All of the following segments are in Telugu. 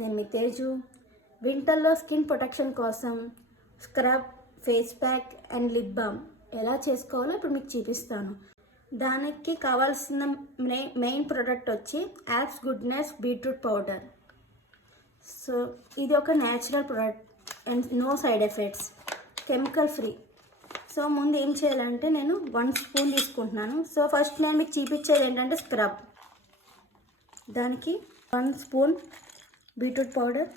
నేను మీ తేజు. వింటర్లో స్కిన్ ప్రొటెక్షన్ కోసం scrub, face pack and lip balm ఎలా చేసుకోవాలో ఇప్పుడు మీకు చూపిస్తాను. దానికి కావాల్సిన మెయిన్ ప్రోడక్ట్ వచ్చి Alps Goodness beetroot powder. So ఇది ఒక natural product and no side effects, chemical free. So ముందు ఏం చేయాలంటే నేను 1 స్పూన్ తీసుకుంటున్నాను. సో ఫస్ట్ నేను మీకు చూపించేది ఏంటంటే స్క్రబ్. దానికి 1 స్పూన్ బీట్రూట్ పౌడర్,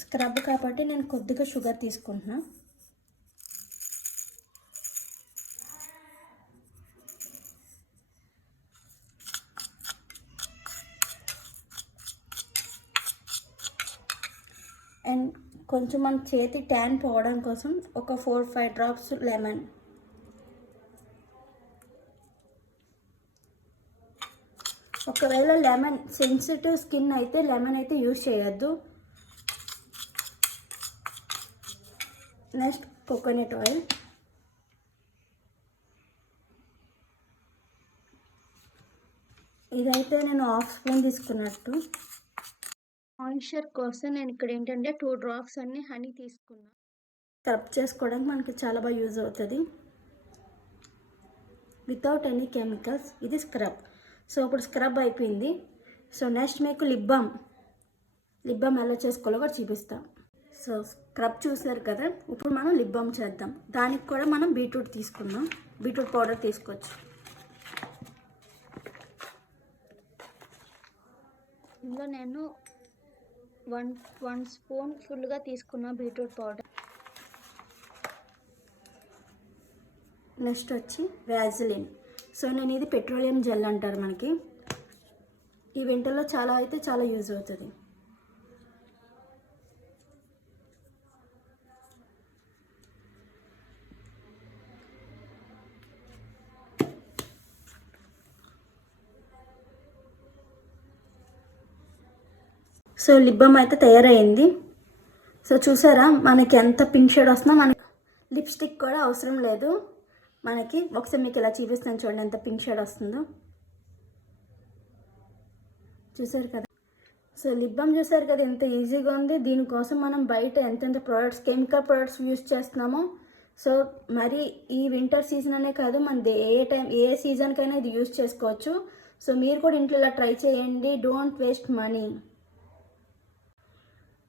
స్క్రబ్ కాబట్టి నేను కొద్దిగా షుగర్ తీసుకుంటున్నా. అండ్ కొంచెం మన చేతి ట్యాన్ పోవడం కోసం ఒక 4-5 డ్రాప్స్ లెమన్. ఒకవేళ లెమన్ సెన్సిటివ్ స్కిన్ అయితే లెమన్ అయితే యూజ్ చేయొద్దు. Next coconut oil. ఇదైతే నేను 1/2 స్పూన్ తీసుకున్నట్టు. మాయిశ్చర్ కోసం నేను ఇక్కడ ఏంటంటే 2 డ్రాప్స్ అన్ని హనీ తీసుకున్నా. స్క్రబ్ చేసుకోవడానికి మనకి చాలా బాగా యూజ్ అవుతుంది వితౌట్ ఎనీ కెమికల్స్. ఇది స్క్రబ్. సో ఇప్పుడు స్క్రబ్ అయిపోయింది. సో నెక్స్ట్ మీకు లిప్ బామ్ ఎలా చేసుకోవాలో కూడా చూపిస్తాం. సో స్క్రబ్ చూసారు కదా, ఇప్పుడు మనం లిప్ బామ్ చేద్దాం. దానికి కూడా మనం బీట్రూట్ తీసుకుందాం. బీట్రూట్ పౌడర్ తీసుకోవచ్చు. ఇందులో నేను 1 స్పూన్ ఫుల్గా తీసుకున్న బీట్రూట్ పౌడర్. నెక్స్ట్ వచ్చి వ్యాజిలిన్. సో నేను ఇది పెట్రోలియం జెల్ అంటారు మనకి. ఈ వింటర్లో చాలా యూజ్ అవుతుంది. సో లిప్ బామ్ అయితే తయారైంది. సో చూసారా మనకి ఎంత పింక్ షేడ్ వస్తుందో. మనకి లిప్స్టిక్ కూడా అవసరం లేదు మనకి. ఒకసారి మీకు ఇలా చూపిస్తాను చూడండి ఎంత పింక్ షేడ్ వస్తుందో. చూసారు కదా. సో లిప్ బామ్ చూసారు కదా ఎంత ఈజీగా ఉంది. దీనికోసం మనం బయట ఎంతెంత ప్రోడక్ట్స్, కెమికల్ ప్రోడక్ట్స్ యూజ్ చేస్తున్నామో. సో మరి ఈ వింటర్ సీజన్ అనే కాదు, మన ఏ సీజన్కైనా ఇది యూజ్ చేసుకోవచ్చు. సో మీరు కూడా ఇంట్లో ఇలా ట్రై చేయండి. Don't waste money.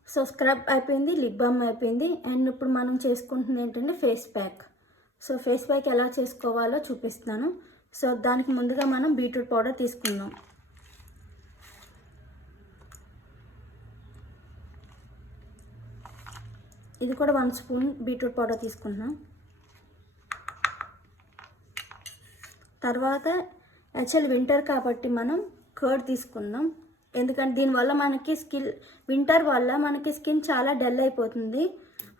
So scrub అయిపోయింది, లిప్ బామ్ అయిపోయింది. అండ్ ఇప్పుడు మనం చేసుకుంటుంది ఏంటంటే face pack. So face pack ఎలా చేసుకోవాలో చూపిస్తాను. సో దానికి ముందుగా మనం బీట్రూట్ పౌడర్ తీసుకుందాం. ఇది కూడా 1 స్పూన్ బీట్రూట్ పౌడర్ తీసుకుంటున్నాం. తర్వాత యాక్చువల్ వింటర్ కాబట్టి మనం కర్డ్ తీసుకుందాం. ఎందుకంటే దీనివల్ల మనకి వింటర్ వల్ల మనకి స్కిన్ చాలా డల్ అయిపోతుంది.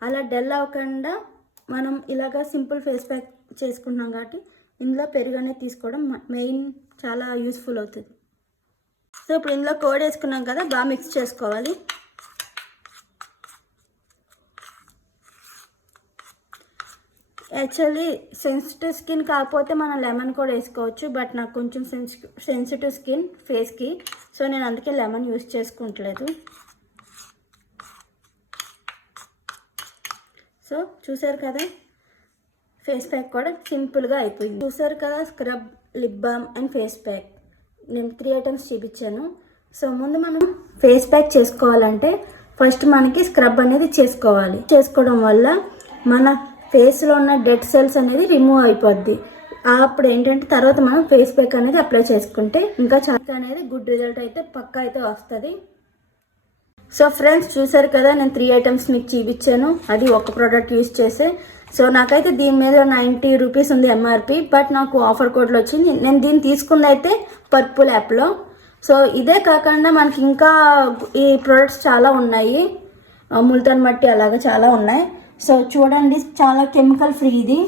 అలా డల్ అవ్వకుండా మనం ఇలాగ సింపుల్ ఫేస్ ప్యాక్ చేసుకుంటున్నాం కాబట్టి ఇందులో పెరుగు అనేది తీసుకోవడం మెయిన్ చాలా యూస్ఫుల్ అవుతుంది. సో ఇప్పుడు ఇందులో కర్డ్ వేసుకున్నాం కదా, బాగా మిక్స్ చేసుకోవాలి. యాక్చువల్లీ సెన్సిటివ్ స్కిన్ కాకపోతే మనం లెమన్ కూడా వేసుకోవచ్చు. బట్ నాకు కొంచెం సెన్సిటివ్ స్కిన్ ఫేస్కి. సో నేను అందుకే లెమన్ యూజ్ చేసుకుంటలేదు. సో చూసారు కదా ఫేస్ ప్యాక్ కూడా సింపుల్గా అయిపోయింది. చూసారు కదా scrub, lip balm and face pack. నేను 3 ఐటమ్స్ చూపించాను. సో ముందు మనం ఫేస్ ప్యాక్ చేసుకోవాలంటే ఫస్ట్ మనకి స్క్రబ్ అనేది చేసుకోవడం వల్ల మన ఫేస్లో ఉన్న డెడ్ సెల్స్ అనేది రిమూవ్ అయిపోద్ది. అప్పుడు ఏంటంటే తర్వాత మనం ఫేస్ ప్యాక్ అనేది అప్లై చేసుకుంటే ఇంకా చాలా అనేది గుడ్ రిజల్ట్ అయితే పక్కా అయితే వస్తుంది. సో ఫ్రెండ్స్ చూసారు కదా, నేను 3 ఐటమ్స్ మీకు చూపించాను. అది ఒక ప్రోడక్ట్ యూజ్ చేసే. సో నాకైతే దీని మీద 90 రూపీస్ ఉంది ఎంఆర్పి. బట్ నాకు ఆఫర్ కోడ్లో వచ్చింది. నేను దీన్ని తీసుకుంది అయితే పర్పుల్ యాప్లో. సో ఇదే కాకుండా మనకి ఇంకా ఈ ప్రోడక్ట్స్ చాలా ఉన్నాయి. ముల్తాన్ మట్టి అలాగా చాలా ఉన్నాయి. సో చూడండి చాలా కెమికల్ ఫ్రీ. ఇది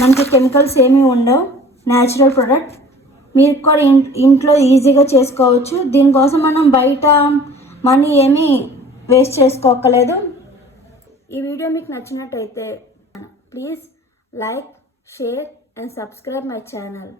మనకి కెమికల్స్ ఏమీ ఉండవు, న్యాచురల్ ప్రోడక్ట్. మీరు కూడా ఇంట్లో ఈజీగా చేసుకోవచ్చు. దీనికోసం మనం బయట మనీ ఏమీ వేస్ట్ చేసుకోకలేదు. ఈ వీడియో మీకు నచ్చినట్టయితే please like, share and subscribe my channel.